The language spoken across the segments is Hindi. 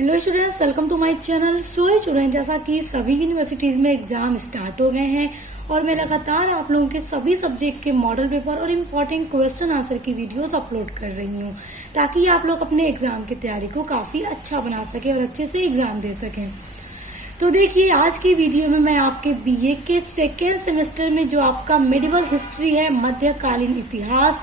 Hello students, welcome to my channel. So student, जैसा कि सभी यूनिवर्सिटीज़ में एग्ज़ाम स्टार्ट हो गए हैं और मैं लगातार आप लोगों के सभी सब्जेक्ट के मॉडल पेपर और इम्पॉर्टेंट क्वेश्चन आंसर की वीडियोस अपलोड कर रही हूँ ताकि आप लोग अपने एग्ज़ाम की तैयारी को काफ़ी अच्छा बना सकें और अच्छे से एग्ज़ाम दे सकें। तो देखिए, आज की वीडियो में मैं आपके बीए के सेकेंड सेमेस्टर में जो आपका मिडिवल हिस्ट्री है, मध्यकालीन इतिहास,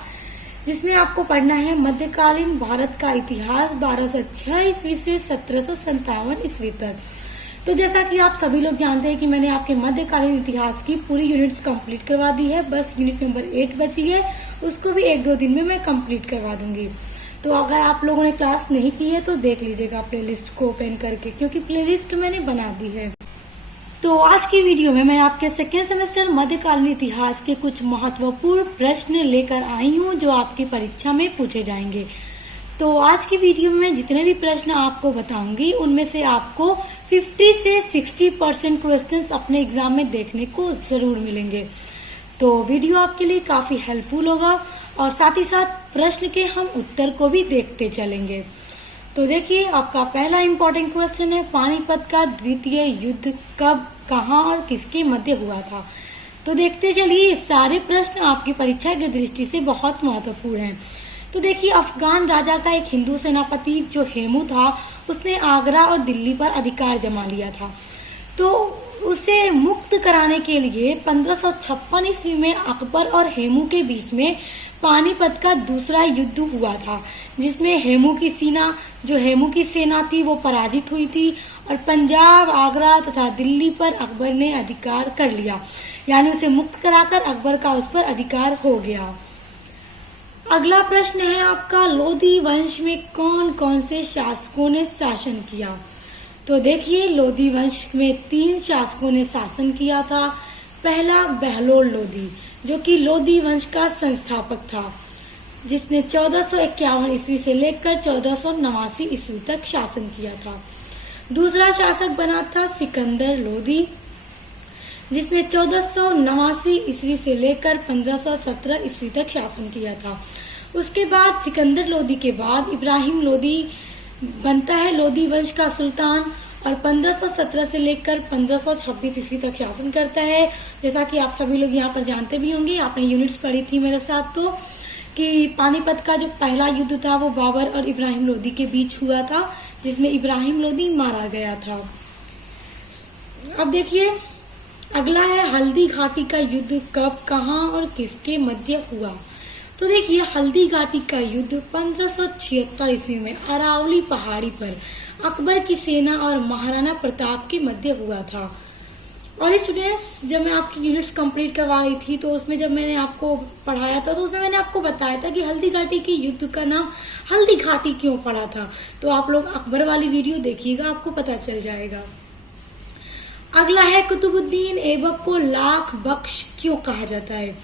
जिसमें आपको पढ़ना है मध्यकालीन भारत का इतिहास 1206 ईस्वी से 1757 ईस्वी तक। तो जैसा कि आप सभी लोग जानते हैं कि मैंने आपके मध्यकालीन इतिहास की पूरी यूनिट्स कंप्लीट करवा दी है। बस यूनिट नंबर 8 बची है, उसको भी 1-2 दिन में मैं कंप्लीट करवा दूंगी। तो अगर आप लोगों ने क्लास नहीं की है तो देख लीजिएगा प्लेलिस्ट को ओपन करके, क्योंकि प्लेलिस्ट मैंने बना दी है। तो आज की वीडियो में मैं आपके सेकेंड सेमेस्टर मध्यकालीन इतिहास के कुछ महत्वपूर्ण प्रश्न लेकर आई हूँ जो आपकी परीक्षा में पूछे जाएंगे। तो आज की वीडियो में मैं जितने भी प्रश्न आपको बताऊंगी उनमें से आपको 50 से 60% क्वेश्चंस अपने एग्जाम में देखने को जरूर मिलेंगे। तो वीडियो आपके लिए काफी हेल्पफुल होगा और साथ ही साथ प्रश्न के हम उत्तर को भी देखते चलेंगे। तो देखिए, आपका पहला इम्पोर्टेंट क्वेश्चन है, पानीपत का द्वितीय युद्ध कब, कहां और किसके मध्य हुआ था। तो देखते चलिए, सारे प्रश्न आपकी परीक्षा की दृष्टि से बहुत महत्वपूर्ण हैं। तो देखिए, अफगान राजा का एक हिंदू सेनापति जो हेमू था, उसने आगरा और दिल्ली पर अधिकार जमा लिया था। तो उसे मुक्त कराने के लिए 1556 ईस्वी में अकबर और हेमू के बीच में पानीपत का दूसरा युद्ध हुआ था, जिसमें हेमू की सेना थी वो पराजित हुई थी और पंजाब, आगरा तथा दिल्ली पर अकबर ने अधिकार कर लिया, यानी उसे मुक्त कराकर अकबर का उस पर अधिकार हो गया। अगला प्रश्न है आपका, लोधी वंश में कौन कौन से शासकों ने शासन किया। तो देखिए, लोधी वंश में 3 शासकों ने शासन किया था। पहला बहलोल लोधी, जो कि लोधी वंश का संस्थापक था, जिसने 1451 ईस्वी से लेकर 1489 ईस्वी तक शासन किया था। दूसरा शासक बना था सिकंदर लोधी, जिसने 1489 ईस्वी से लेकर 1517 ईस्वी तक शासन किया था। उसके बाद सिकंदर लोधी के बाद इब्राहिम लोधी बनता है लोधी वंश का सुल्तान और 1517 से लेकर 1526 ईस्वी तक शासन करता है। जैसा कि आप सभी लोग यहाँ पर जानते भी होंगे, आपने यूनिट्स पढ़ी थी मेरे साथ, तो कि पानीपत का जो पहला युद्ध था वो बाबर और इब्राहिम लोधी के बीच हुआ था, जिसमें इब्राहिम लोधी मारा गया था। अब देखिए, अगला है हल्दी घाटी का युद्ध कब, कहां और किसके मध्य हुआ। तो देखिए, हल्दी घाटी का युद्ध 1576 ईस्वी में अरावली पहाड़ी पर अकबर की सेना और महाराणा प्रताप के मध्य हुआ था। और स्टूडेंट्स, जब मैं आपकी यूनिट्स कंप्लीट करवा रही थी तो उसमें जब मैंने आपको पढ़ाया था तो उसमें मैंने आपको बताया था कि हल्दी घाटी के युद्ध का नाम हल्दी घाटी क्यों पड़ा था। तो आप लोग अकबर वाली वीडियो देखिएगा, आपको पता चल जाएगा। अगला है, कुतुबुद्दीन ऐबक को लाख बख्श क्यों कहा जाता है।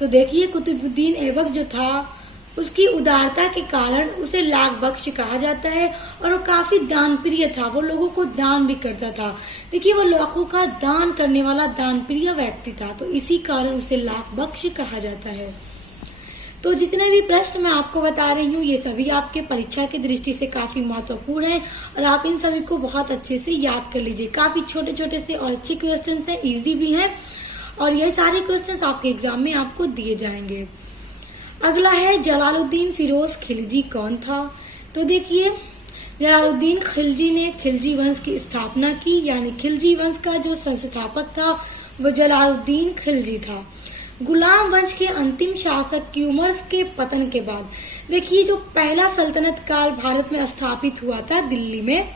तो देखिए, कुतुबुद्दीन ऐबक जो था, उसकी उदारता के कारण उसे लाख बख्श कहा जाता है और वो काफी दान प्रिय था, वो लोगों को दान भी करता था। देखिए, वो लाखों का दान करने वाला दान प्रिय व्यक्ति था, तो इसी कारण उसे लाख बख्श कहा जाता है। तो जितने भी प्रश्न मैं आपको बता रही हूँ ये सभी आपके परीक्षा की दृष्टि से काफी महत्वपूर्ण है और आप इन सभी को बहुत अच्छे से याद कर लीजिए। काफी छोटे छोटे से और अच्छे क्वेश्चन है, इजी भी है और ये सारे क्वेश्चन आपके एग्जाम में आपको दिए जाएंगे। अगला है, जलालुद्दीन फिरोज खिलजी कौन था। तो देखिए, जलालुद्दीन खिलजी ने खिलजी वंश की स्थापना की, यानी खिलजी वंश का जो संस्थापक था वो जलालुद्दीन खिलजी था। गुलाम वंश के अंतिम शासक क्यूमर्स के पतन के बाद, देखिए, जो पहला सल्तनत काल भारत में स्थापित हुआ था दिल्ली में,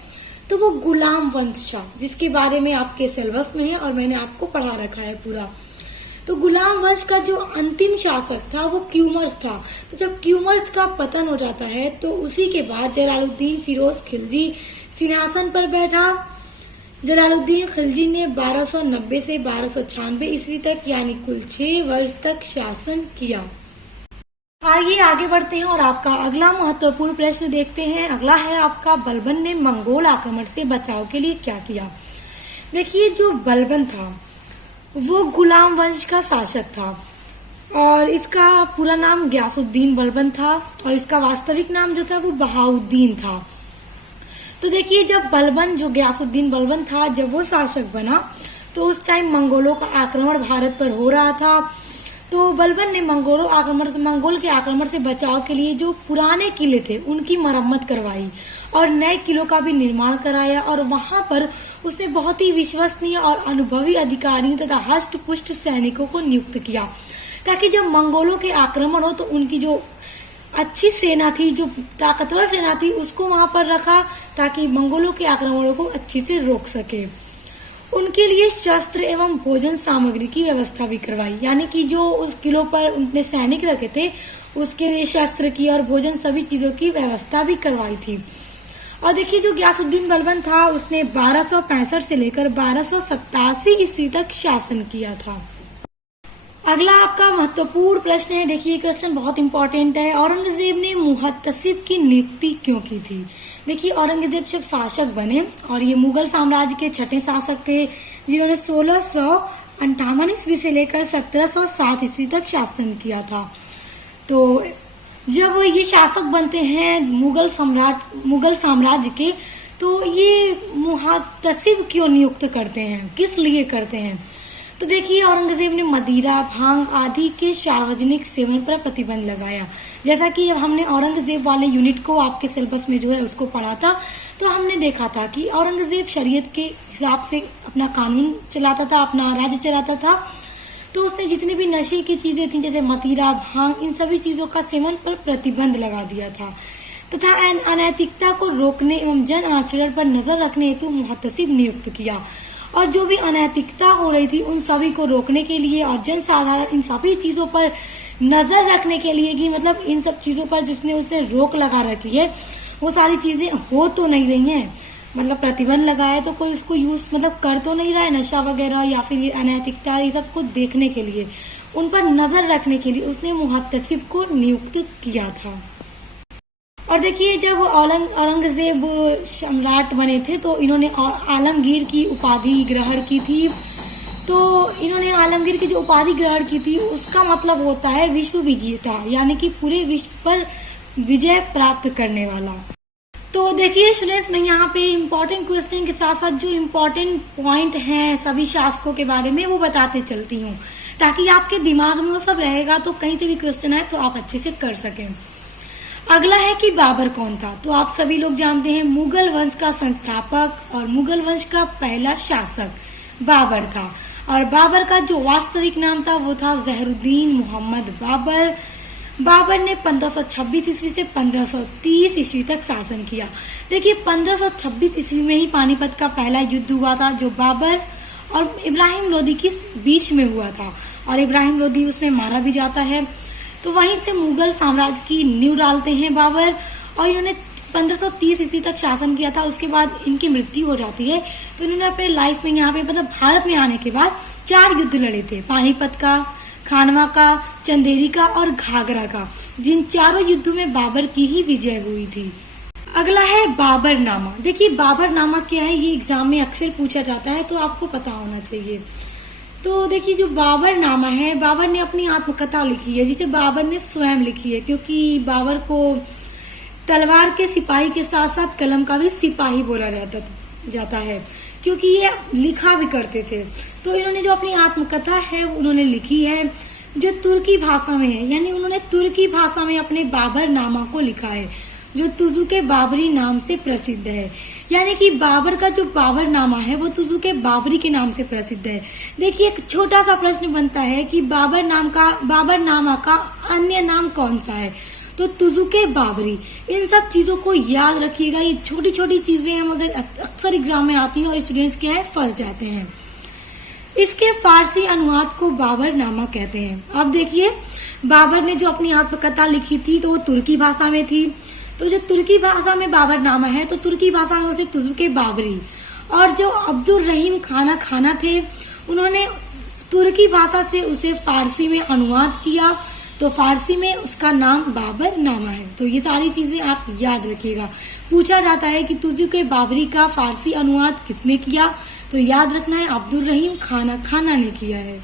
तो वो गुलाम वंश था, जिसके बारे में आपके सिलेबस में है और मैंने आपको पढ़ा रखा है पूरा। तो गुलाम वंश का जो अंतिम शासक था वो क्यूमर्स था। तो जब क्यूमर्स का पतन हो जाता है तो उसी के बाद जलालुद्दीन फिरोज खिलजी सिंहासन पर बैठा। जलालुद्दीन खिलजी ने 1290 से 1296 ईस्वी तक, यानी कुल 6 वर्ष तक शासन किया। आइए आगे बढ़ते हैं और आपका अगला महत्वपूर्ण प्रश्न देखते हैं। अगला है आपका, बलबन ने मंगोल आक्रमण से बचाव के लिए क्या किया। देखिए, जो बलबन था वो गुलाम वंश का शासक था और इसका पूरा नाम गयासुद्दीन बलबन था और इसका वास्तविक नाम जो था वो बहाउद्दीन था। तो देखिए जब बलबन, जो गयासुद्दीन बलबन था, जब वो शासक बना तो उस टाइम मंगोलों का आक्रमण भारत पर हो रहा था। तो बलबन ने मंगोल के आक्रमण से बचाव के लिए जो पुराने किले थे उनकी मरम्मत करवाई और नए किलों का भी निर्माण कराया, और वहां पर उसने बहुत ही विश्वसनीय और अनुभवी अधिकारियों तथा हष्ट पुष्ट सैनिकों को नियुक्त किया, ताकि जब मंगोलों के आक्रमण हो तो उनकी जो अच्छी सेना थी, जो ताकतवर सेना थी, उसको वहां पर रखा ताकि मंगोलों के आक्रमणों को अच्छे से रोक सके। उनके लिए शस्त्र एवं भोजन सामग्री की व्यवस्था भी करवाई, यानी कि जो उस किलों पर उनने सैनिक रखे थे उसके लिए शस्त्र की और भोजन सभी चीजों की व्यवस्था भी करवाई थी। और देखिए जो गयासुद्दीन बलबन था उसने 1265 से लेकर 1287 ईस्वी तक शासन किया था। अगला आपका महत्वपूर्ण प्रश्न है, देखिए क्वेश्चन बहुत इंपॉर्टेंट है। औरंगजेब ने मुहत्तसिब की नियुक्ति क्यों की थी? देखिए औरंगजेब जब शासक बने, और ये मुगल साम्राज्य के छठे शासक थे जिन्होंने 1658 ईस्वी से लेकर 1707 ईस्वी तक शासन किया था। तो जब ये शासक बनते हैं मुगल साम्राज्य के, तो ये मुहत्तसिब क्यों नियुक्त करते हैं, किस लिए करते हैं? तो देखिए औरंगजेब ने मदिरा, भांग आदि के सार्वजनिक सेवन पर प्रतिबंध लगाया। जैसा कि अब हमने औरंगजेब वाले यूनिट को आपके सिलेबस में जो है उसको पढ़ा था, तो हमने देखा था कि औरंगजेब शरीयत के हिसाब से अपना कानून चलाता था, अपना राज्य चलाता था। तो उसने जितनी भी नशे की चीजें थी जैसे मदिरा, भांग, इन सभी चीजों का सेवन पर प्रतिबंध लगा दिया था तथा अनैतिकता को रोकने एवं जन आचरण पर नजर रखने हेतु मुहत्तसिब नियुक्त किया। और जो भी अनैतिकता हो रही थी उन सभी को रोकने के लिए और जन साधारण इन सभी चीजों पर नजर रखने के लिए, कि मतलब इन सब चीजों पर जिसने उसने रोक लगा रखी है वो सारी चीजें हो तो नहीं रही हैं, मतलब प्रतिबंध लगाया तो कोई उसको यूज मतलब कर तो नहीं रहा है, नशा वगैरह या फिर ये अनैतिकता, ये सब को देखने के लिए, उन पर नजर रखने के लिए उसने मुहत्तसिब को नियुक्त किया था। और देखिए जब औरंगजेब सम्राट बने थे तो इन्होंने आलमगीर की उपाधि ग्रहण की थी। तो इन्होंने आलमगीर की जो उपाधि ग्रहण की थी उसका मतलब होता है विश्व विजेता, यानी कि पूरे विश्व पर विजय प्राप्त करने वाला। तो देखिए स्टूडेंट्स, मैं यहाँ पे इम्पोर्टेंट क्वेश्चन के साथ साथ जो इम्पोर्टेंट पॉइंट हैं सभी शासकों के बारे में वो बताते चलती हूँ, ताकि आपके दिमाग में वो सब रहेगा, तो कहीं से भी क्वेश्चन आए तो आप अच्छे से कर सकें। अगला है कि बाबर कौन था? तो आप सभी लोग जानते हैं मुगल वंश का संस्थापक और मुगल वंश का पहला शासक बाबर था। और बाबर का जो वास्तविक नाम था वो था जहरुद्दीन मोहम्मद बाबर। बाबर ने 1526 ईस्वी से 1530 ईस्वी तक शासन किया। देखिए 1526 ईस्वी में ही पानीपत का पहला युद्ध हुआ था, जो बाबर और इब्राहिम लोदी के बीच में हुआ था, और इब्राहिम लोदी उसमें मारा भी जाता है। तो वहीं से मुगल साम्राज्य की नींव डालते हैं बाबर, और इन्होंने 1530 ईस्वी तक शासन किया था। उसके बाद इनकी मृत्यु हो जाती है। तो इन्होंने अपने लाइफ में यहाँ पे मतलब भारत में आने के बाद 4 युद्ध लड़े थे, पानीपत का, खानवा का, चंदेरी का और घाघरा का, जिन चारों युद्धों में बाबर की ही विजय हुई थी। अगला है बाबरनामा। देखिए बाबरनामा क्या है, ये एग्जाम में अक्सर पूछा जाता है, तो आपको पता होना चाहिए। तो देखिए जो बाबरनामा है, बाबर ने अपनी आत्मकथा लिखी है, जिसे बाबर ने स्वयं लिखी है, क्योंकि बाबर को तलवार के सिपाही के साथ साथ कलम का भी सिपाही बोला जाता है, क्योंकि ये लिखा भी करते थे। तो इन्होंने जो अपनी आत्मकथा है उन्होंने लिखी है, जो तुर्की भाषा में है, यानी उन्होंने तुर्की भाषा में अपने बाबरनामा को लिखा है, जो तुजुके बाबरी नाम से प्रसिद्ध है। यानी कि बाबर का जो बाबरनामा है वो तुजुके बाबरी के नाम से प्रसिद्ध है। देखिए एक छोटा सा प्रश्न बनता है कि बाबरनामा का अन्य नाम कौन सा है? तो तुजुके बाबरी। इन सब चीजों को याद रखिएगा, ये छोटी छोटी चीजें हैं मगर अक्सर एग्जाम में आती हैं और स्टूडेंट्स क्या है फंस जाते हैं। इसके फारसी अनुवाद को बाबरनामा कहते हैं। अब देखिए बाबर ने जो अपनी आत्मकथा लिखी थी तो वो तुर्की भाषा में थी। तो जो तुर्की भाषा में बाबरनामा है तो तुर्की भाषा में उसे तुजुके बाबरी, और जो अब्दुल रहीम खाना थे उन्होंने तुर्की भाषा से उसे फारसी में अनुवाद किया, तो फारसी में उसका नाम बाबरनामा है। तो ये सारी चीजें आप याद रखिएगा। पूछा जाता है कि तुजुके बाबरी का फारसी अनुवाद किसने किया, तो याद रखना है अब्दुल रहीम खाना ने किया है।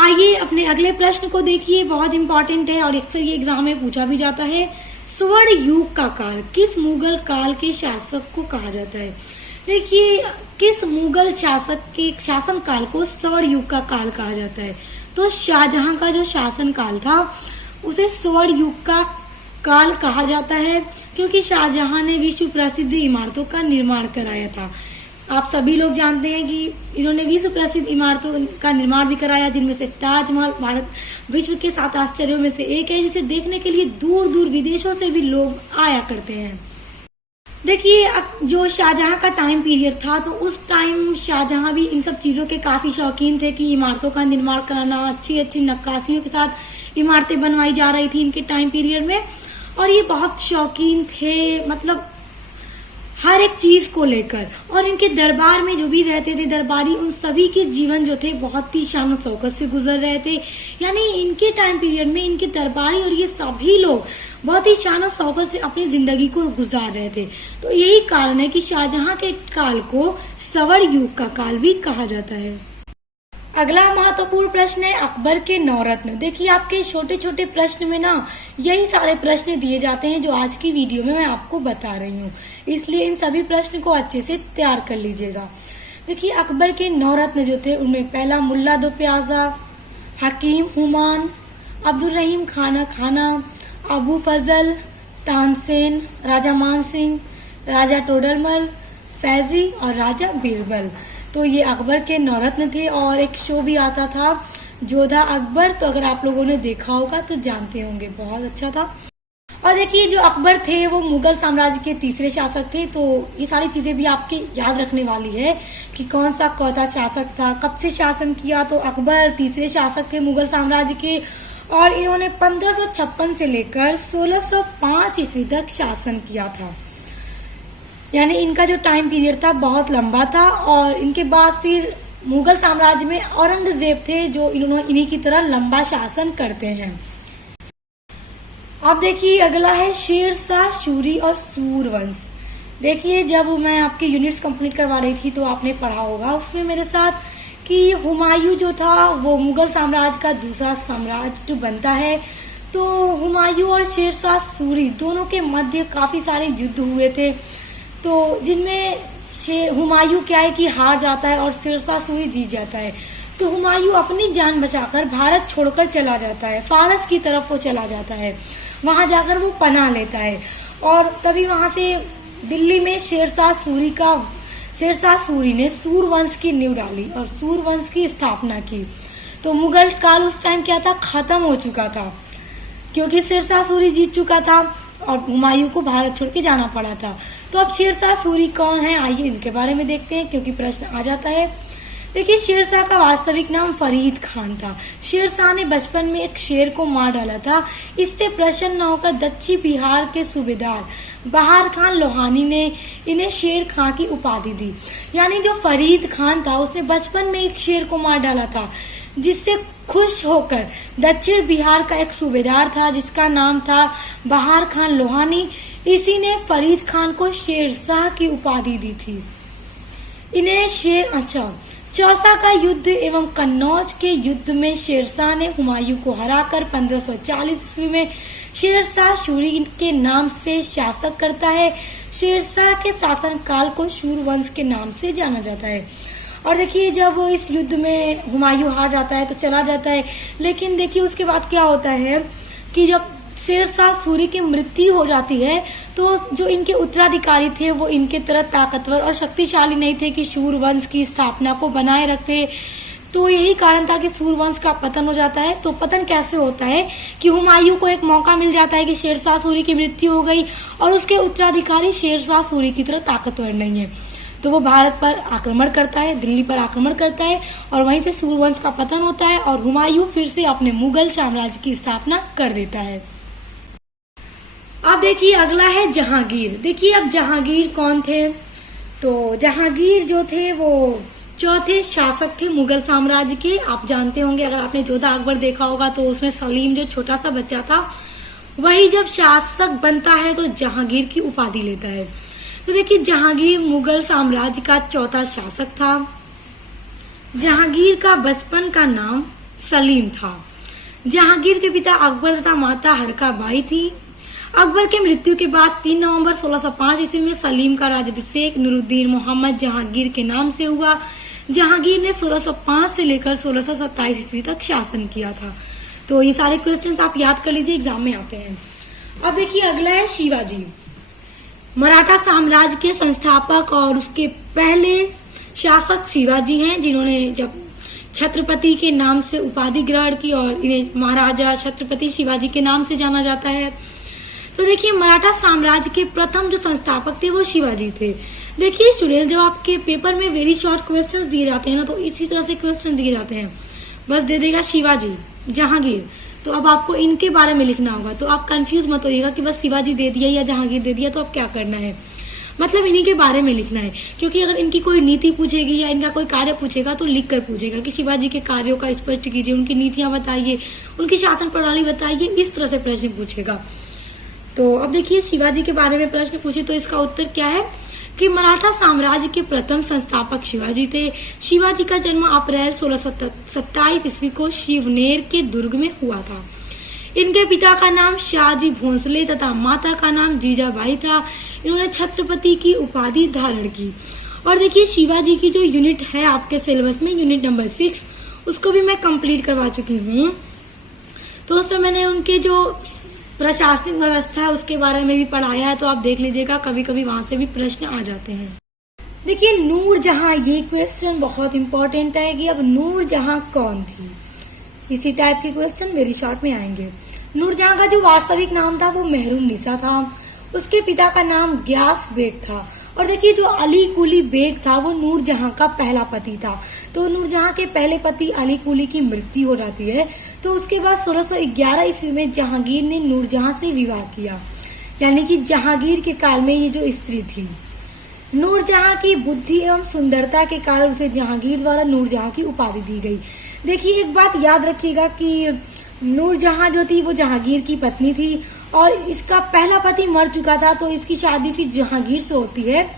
आइए अपने अगले प्रश्न को देखिए, बहुत इंपॉर्टेंट है और अक्सर ये एग्जाम में पूछा भी जाता है। स्वर्ण युग का काल किस मुगल काल के शासक को कहा जाता है? देखिए, किस मुगल शासक के शासन काल को स्वर्ण युग का काल कहा जाता है? तो शाहजहां का जो शासन काल था उसे स्वर्ण युग का काल कहा जाता है, क्योंकि शाहजहां ने विश्व प्रसिद्ध इमारतों का निर्माण कराया था। आप सभी लोग जानते हैं कि इन्होंने विश्व प्रसिद्ध इमारतों का निर्माण भी कराया, जिनमें से ताजमहल भारत विश्व के 7 आश्चर्यों में से एक है, जिसे देखने के लिए दूर दूर विदेशों से भी लोग आया करते हैं। देखिए, जो शाहजहां का टाइम पीरियड था, तो उस टाइम शाहजहां भी इन सब चीजों के काफी शौकीन थे कि इमारतों का निर्माण कराना, अच्छी अच्छी नक्काशियों के साथ इमारतें बनवाई जा रही थी इनके टाइम पीरियड में, और ये बहुत शौकीन थे, मतलब हर एक चीज को लेकर। और इनके दरबार में जो भी रहते थे दरबारी, उन सभी के जीवन जो थे बहुत ही शान शौकत से गुजर रहे थे। यानी इनके टाइम पीरियड में इनके दरबारी और ये सभी लोग बहुत ही शान और शौकत से अपनी जिंदगी को गुजार रहे थे। तो यही कारण है कि शाहजहां के काल को स्वर्ण युग का काल भी कहा जाता है। अगला महत्वपूर्ण प्रश्न है अकबर के नवरत्न। देखिए, आपके छोटे छोटे प्रश्न में ना यही सारे प्रश्न दिए जाते हैं जो आज की वीडियो में मैं आपको बता रही हूँ, इसलिए इन सभी प्रश्न को अच्छे से तैयार कर लीजिएगा। देखिए, अकबर के नवरत्न जो थे उनमें पहला मुल्ला दो प्याजा, हकीम हुमायूं, अब्दुल रहीम खाना, अबू फजल, तानसेन, राजा मान सिंह, राजा टोडरमल, फैजी और राजा बीरबल। तो ये अकबर के नवरत्न थे। और एक शो भी आता था जोधा अकबर, तो अगर आप लोगों ने देखा होगा तो जानते होंगे, बहुत अच्छा था। और देखिए, जो अकबर थे वो मुगल साम्राज्य के तीसरे शासक थे। तो ये सारी चीजें भी आपके याद रखने वाली है कि कौन सा शासक था, कब से शासन किया। तो अकबर तीसरे शासक थे मुगल साम्राज्य के, और इन्होंने 1556 से लेकर 1605 ईस्वी तक शासन किया था। यानी इनका जो टाइम पीरियड था बहुत लंबा था। और इनके बाद फिर मुगल साम्राज्य में औरंगजेब थे, जो इन्हीं की तरह लंबा शासन करते हैं। अब देखिए, अगला है शेरशाह सूरी और सूरवंश। देखिए, जब मैं आपके यूनिट्स कंप्लीट करवा रही थी तो आपने पढ़ा होगा उसमें मेरे साथ कि हुमायूं जो था वो मुगल साम्राज्य का दूसरा साम्राज्य बनता है। तो हुमायूं और शेरशाह सूरी दोनों के मध्य काफी सारे युद्ध हुए थे, तो जिनमें हुमायूं क्या है कि हार जाता है और शेरशाह सूरी जीत जाता है। तो हुमायूं अपनी जान बचाकर भारत छोड़कर चला जाता है, फारस की तरफ वो चला जाता है, वहां जाकर वो पनाह लेता है। और तभी वहां से दिल्ली में शेरशाह सूरी ने सूरवंश की नींव डाली और सूरवंश की स्थापना की। तो मुगल काल उस टाइम क्या था, खत्म हो चुका था, क्योंकि शेरशाह सूरी जीत चुका था और हुमायूं को भारत छोड़ के जाना पड़ा था। तो अब शेरशाह सूरी कौन है, आइए इनके बारे में देखते हैं, क्योंकि प्रश्न आ जाता है। देखिए, शेरशाह का वास्तविक नाम फरीद खान था। शेरशाह ने बचपन में एक शेर को मार डाला था। इससे प्रसन्न होकर दक्षिण बिहार के सूबेदार बहार खान लोहानी ने इन्हें शेर खां की उपाधि दी। यानी जो फरीद खान था उसने बचपन में एक शेर को मार डाला था, जिससे खुश होकर दक्षिण बिहार का एक सूबेदार था जिसका नाम था बहार खान लोहानी, इसी ने फरीद खान को शेरशाह की उपाधि दी थी। इन्हें चौसा का युद्ध एवं कन्नौज के युद्ध में शेरशाह ने हुमायूं को हराकर 1540 ईस्वी में शेरशाह सूरी के नाम से शासक करता है। शेरशाह के शासन काल को सूरवंश के नाम से जाना जाता है। और देखिए, जब इस युद्ध में हुमायूं हार जाता है तो चला जाता है, लेकिन देखिए उसके बाद क्या होता है कि जब शेरशाह सूरी की मृत्यु हो जाती है तो जो इनके उत्तराधिकारी थे वो इनके तरह ताकतवर और शक्तिशाली नहीं थे कि सूरवंश की स्थापना को बनाए रखते। तो यही कारण था कि सूरवंश का पतन हो जाता है। तो पतन कैसे होता है कि हुमायूं को एक मौका मिल जाता है कि शेरशाह सूरी की मृत्यु हो गई और उसके उत्तराधिकारी शेरशाह सूरी की तरह ताकतवर नहीं है, तो वो भारत पर आक्रमण करता है, दिल्ली पर आक्रमण करता है और वहीं से सूरवंश का पतन होता है और हुमायूं फिर से अपने मुगल साम्राज्य की स्थापना कर देता है। अब देखिए, अगला है जहांगीर। देखिए, अब जहांगीर कौन थे, तो जहांगीर जो थे वो चौथे शासक थे मुगल साम्राज्य के। आप जानते होंगे, अगर आपने जोधा अकबर देखा होगा तो उसमें सलीम जो छोटा सा बच्चा था वही जब शासक बनता है तो जहांगीर की उपाधि लेता है। तो देखिए, जहांगीर मुगल साम्राज्य का चौथा शासक था। जहांगीर का बचपन का नाम सलीम था। जहांगीर के पिता अकबर तथा माता हरका बाई थी। अकबर के मृत्यु के बाद 3 नवंबर 1605 ईस्वी में सलीम का राज्याभिषेक नूरुद्दीन मोहम्मद जहांगीर के नाम से हुआ। जहांगीर ने 1605 से लेकर 1627 ईस्वी तक शासन किया था। तो ये सारे क्वेश्चंस आप याद कर लीजिए, एग्जाम में आते हैं। अब देखिए अगला है शिवाजी। मराठा साम्राज्य के संस्थापक और उसके पहले शासक शिवाजी हैं, जिन्होंने जब छत्रपति के नाम से उपाधि ग्रहण की और इन्हें महाराजा छत्रपति शिवाजी के नाम से जाना जाता है। तो देखिए मराठा साम्राज्य के प्रथम जो संस्थापक थे वो शिवाजी थे। देखिए स्टूडेंट, जब आपके पेपर में वेरी शॉर्ट क्वेश्चंस दिए जाते हैं ना, तो इसी तरह से क्वेश्चन दिए जाते हैं। बस दे देगा शिवाजी, जहांगीर, तो अब आपको इनके बारे में लिखना होगा। तो आप कंफ्यूज मत होइएगा कि बस शिवाजी दे दिया या जहांगीर दे दिया तो अब क्या करना है। मतलब इन्हीं के बारे में लिखना है, क्योंकि अगर इनकी कोई नीति पूछेगी या इनका कोई कार्य पूछेगा तो लिख कर पूछेगा कि शिवाजी के कार्यों का स्पष्ट कीजिए, उनकी नीतियां बताइए, उनकी शासन प्रणाली बताइए, इस तरह से प्रश्न पूछेगा। तो अब देखिए शिवाजी के बारे में प्रश्न पूछे तो इसका उत्तर क्या है कि मराठा साम्राज्य के प्रथम संस्थापक शिवाजी थे। शिवाजी का जन्म अप्रैल 1627 ईस्वी को शिवनेर के दुर्ग में हुआ था। इनके पिता का नाम शाहजी भोंसले तथा माता का नाम जीजाबाई था। इन्होंने छत्रपति की उपाधि धारण की। और देखिए शिवाजी की जो यूनिट है आपके सिलेबस में, यूनिट नंबर 6, उसको भी मैं कंप्लीट करवा चुकी हूँ। तो उसमें मैंने उनके जो प्रशासनिक व्यवस्था है उसके बारे में भी पढ़ाया है, तो आप देख लीजिएगा, कभी कभी वहां से भी प्रश्न आ जाते हैं। देखिए नूरजहां, ये क्वेश्चन बहुत इंपॉर्टेंट है कि अब नूरजहां कौन थी। इसी टाइप के क्वेश्चन वेरी शॉर्ट में आएंगे। नूरजहां का जो वास्तविक नाम था वो मेहरुन्निसा था। उसके पिता का नाम ग्यास बेग था। और देखिए जो अली कुली बेग था वो नूरजहां का पहला पति था। तो नूरजहां के पहले पति अली कुली की मृत्यु हो जाती है। तो उसके बाद 1611 ईस्वी में जहांगीर ने नूरजहां से विवाह किया। यानी कि जहांगीर के काल में ये जो स्त्री थी, नूरजहां की बुद्धि एवं सुंदरता के कारण उसे जहांगीर द्वारा नूरजहां की उपाधि दी गई। देखिए एक बात याद रखिएगा कि नूरजहां जो थी वो जहांगीर की पत्नी थी और इसका पहला पति मर चुका था, तो इसकी शादी फिर जहांगीर से होती है।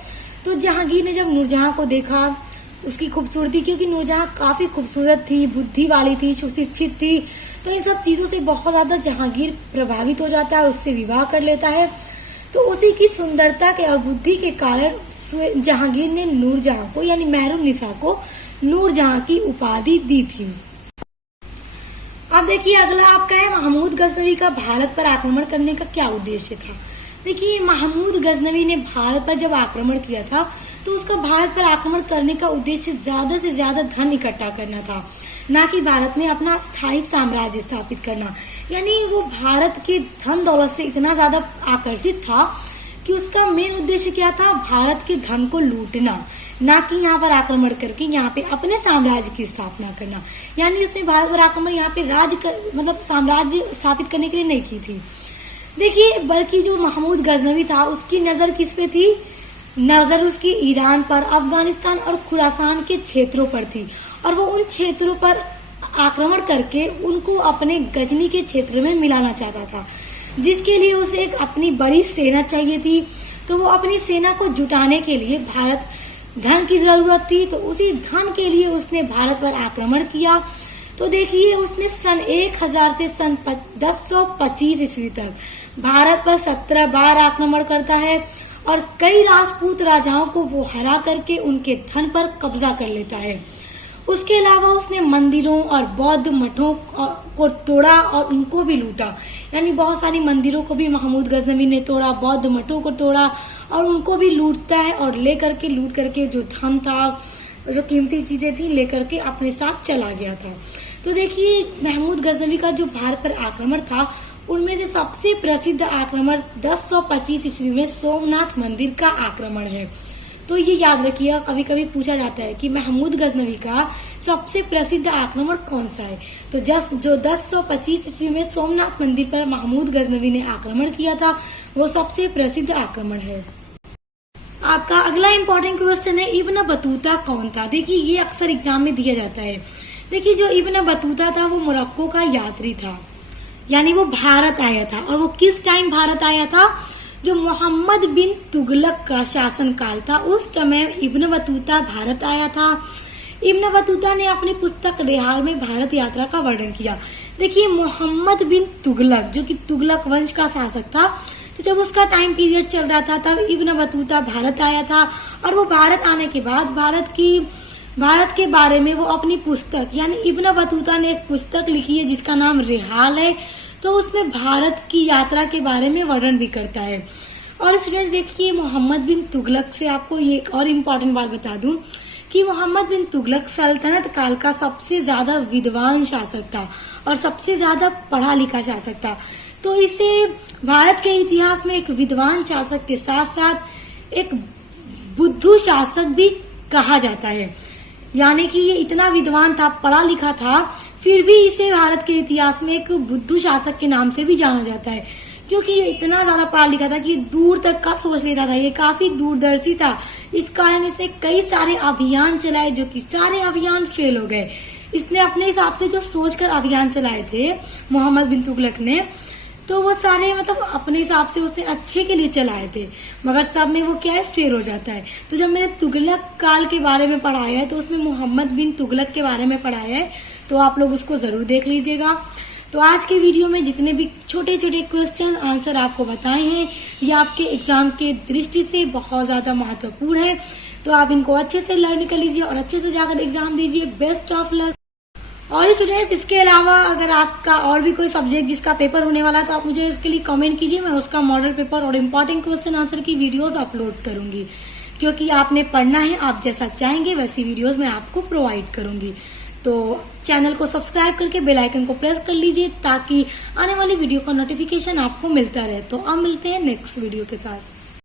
तो जहांगीर ने जब नूरजहां को देखा, उसकी खूबसूरती, क्योंकि नूरजहां काफी खूबसूरत थी, बुद्धि वाली थी, सुशिक्षित थी, तो इन सब चीजों से बहुत ज्यादा जहांगीर प्रभावित हो जाता है, उससे विवाह कर लेता है। तो उसी की सुंदरता के और बुद्धि के कारण जहांगीर ने नूरजहां को यानी मेहरुन्निसा को नूरजहां की उपाधि दी थी। अब देखिए अगला आपका है महमूद गजनवी का भारत पर आक्रमण करने का क्या उद्देश्य था। देखिए महमूद गजनवी ने भारत पर जब आक्रमण किया था तो उसका भारत पर आक्रमण करने का उद्देश्य ज्यादा से ज्यादा धन इकट्ठा करना था, ना कि भारत में अपना स्थायी साम्राज्य स्थापित करना। यानी वो भारत के धन दौलत से इतना ज्यादा आकर्षित था कि उसका मेन उद्देश्य क्या था, भारत के धन को लूटना, ना कि यहाँ पर आक्रमण करके यहाँ पे अपने साम्राज्य की स्थापना करना। यानी उसने भारत पर आक्रमण यहाँ पे मतलब साम्राज्य स्थापित करने के लिए नहीं की थी। देखिए बल्कि जो महमूद गजनवी था उसकी नजर किस पे थी, नजर उसकी ईरान पर, अफगानिस्तान और खुरासान के क्षेत्रों पर थी। और वो उन क्षेत्रों पर आक्रमण करके उनको अपने गजनी के क्षेत्र में मिलाना चाहता था, जिसके लिए उसे एक अपनी बड़ी सेना चाहिए थी। तो वो अपनी सेना को जुटाने के लिए भारत धन की जरूरत थी, तो उसी धन के लिए उसने भारत पर आक्रमण किया। तो देखिए उसने सन 1000 से सन 1025 ईस्वी तक भारत पर 17 बार आक्रमण करता है और कई राजपूत राजाओं को वो हरा करके उनके धन पर कब्जा कर लेता है। उसके अलावा उसने मंदिरों और बौद्ध मठों को तोड़ा और उनको भी लूटा। यानी बहुत सारी मंदिरों को भी महमूद गजनवी ने तोड़ा, बौद्ध मठों को तोड़ा और उनको भी लूटता है और लूट करके जो धन था, जो कीमती चीजें थी, लेकर के अपने साथ चला गया था। तो देखिए महमूद गजनवी का जो भारत पर आक्रमण था उनमें से सबसे प्रसिद्ध आक्रमण 1025 ईस्वी में सोमनाथ मंदिर का आक्रमण है। तो ये याद रखिएगा, कभी कभी पूछा जाता है कि महमूद गजनवी का सबसे प्रसिद्ध आक्रमण कौन सा है। तो जो 1025 ईस्वी में सोमनाथ मंदिर पर महमूद गजनवी ने आक्रमण किया था वो सबसे प्रसिद्ध आक्रमण है। आपका अगला इम्पोर्टेंट क्वेश्चन है इब्न बतूता कौन था। देखिए ये अक्सर एग्जाम में दिया जाता है। देखिए जो इब्न बतूता था वो मोरक्को का यात्री था, यानी वो भारत आया था। और वो किस टाइम भारत आया था, जो मोहम्मद बिन तुगलक का शासन काल था उस समय इब्न बतूता भारत आया था। इब्न बतूता ने अपनी पुस्तक रेहाल में भारत यात्रा का वर्णन किया। देखिए मोहम्मद बिन तुगलक जो कि तुगलक वंश का शासक था, तो जब उसका टाइम पीरियड चल रहा था तब इब्न बतूता भारत आया था, और वो भारत आने के बाद भारत के बारे में वो अपनी पुस्तक यानी इब्न बतूता ने एक पुस्तक लिखी है जिसका नाम रिहाल है। तो उसमें भारत की यात्रा के बारे में वर्णन भी करता है। और स्टूडेंट्स देखिए, मोहम्मद बिन तुगलक से आपको ये एक और इम्पोर्टेंट बात बता दूं कि मोहम्मद बिन तुगलक सल्तनत काल का सबसे ज्यादा विद्वान शासक था और सबसे ज्यादा पढ़ा लिखा शासक था। तो इसे भारत के इतिहास में एक विद्वान शासक के साथ साथ एक बुद्धू शासक भी कहा जाता है। यानी कि ये इतना विद्वान था, पढ़ा लिखा था, फिर भी इसे भारत के इतिहास में एक बुद्धू शासक के नाम से भी जाना जाता है, क्योंकि ये इतना ज्यादा पढ़ा लिखा था कि दूर तक का सोच लेता था। ये काफी दूरदर्शी था, इस कारण इसने कई सारे अभियान चलाए जो कि सारे अभियान फेल हो गए। इसने अपने हिसाब से जो सोचकर अभियान चलाए थे मोहम्मद बिन तुगलक ने, तो वो सारे मतलब अपने हिसाब से उसने अच्छे के लिए चलाए थे, मगर सब में वो क्या है, फेल हो जाता है। तो जब मैंने तुगलक काल के बारे में पढ़ाया है तो उसमें मोहम्मद बिन तुगलक के बारे में पढ़ाया है, तो आप लोग उसको जरूर देख लीजिएगा। तो आज के वीडियो में जितने भी छोटे छोटे क्वेश्चन आंसर आपको बताए हैं ये आपके एग्जाम के दृष्टि से बहुत ज्यादा महत्वपूर्ण है, तो आप इनको अच्छे से लर्न कर लीजिए और अच्छे से जाकर एग्जाम दीजिए। Best of luck. और स्टूडेंट्स, इसके अलावा अगर आपका और भी कोई सब्जेक्ट जिसका पेपर होने वाला है तो आप मुझे उसके लिए कमेंट कीजिए, मैं उसका मॉडल पेपर और इम्पोर्टेंट क्वेश्चन आंसर की वीडियोस अपलोड करूंगी, क्योंकि आपने पढ़ना है, आप जैसा चाहेंगे वैसी वीडियोस मैं आपको प्रोवाइड करूंगी। तो चैनल को सब्सक्राइब करके बेल आइकन को प्रेस कर लीजिए ताकि आने वाली वीडियो का नोटिफिकेशन आपको मिलता रहे। तो अब मिलते हैं नेक्स्ट वीडियो के साथ।